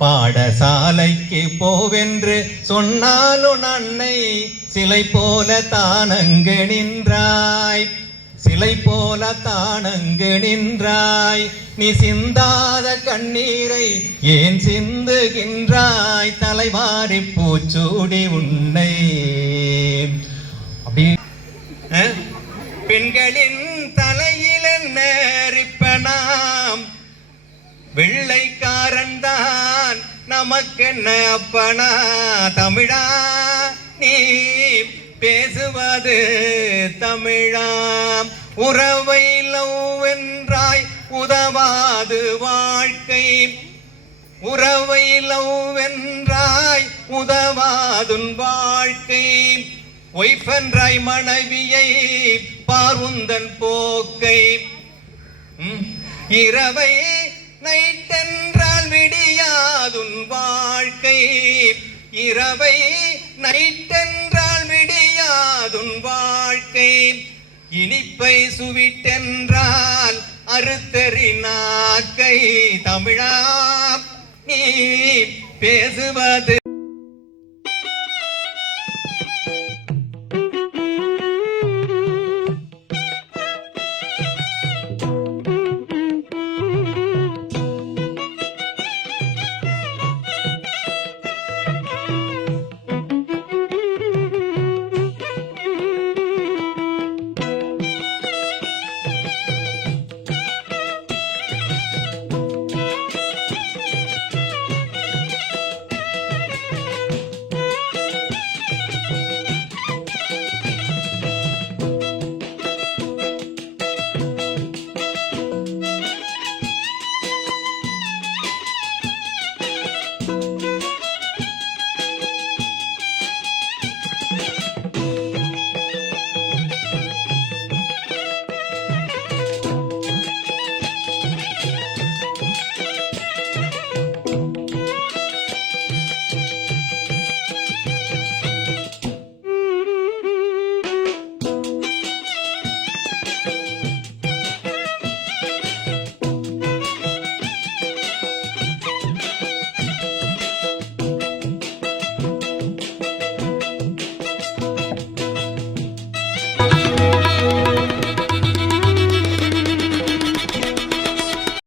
பாடசாலைக்கு போவென்று சொன்னாலும் அன்னை சிலை போல தானங்கு நின்றாய். சிலை போல தானங்கு நின்றாய். நீ சிந்தாத கண்ணீரை ஏன் சிந்துகின்றாய்? தலைவாரி பூச்சூடி உன்னை. அப்படி? பெண்களின் தலையில் ரிப்பனாம் வெள்ளைக்காரன் தான். நமக்கென்ன அப்பனா? தமிழா? நீ பேசுவது தமிழாம் உறவை லவ் என்றாய் உதவாது வாழ்க்கை. உறவை லவ் என்றாய் உதவாதுன் வாழ்க்கை. ஒய்ஃபென்றாய் மனைவியை பார்வுந்தன் போக்கை. இரவை நைட்டென்றால் விடியாதுன் வாழ்க்கை. இரவை நைட்டென்றால் விடியாதுன் வாழ்க்கை. இனிப்பை சுவிட்டென்றால் அறுத்தறி நாக்கை தமிழா. நீ பேசுவது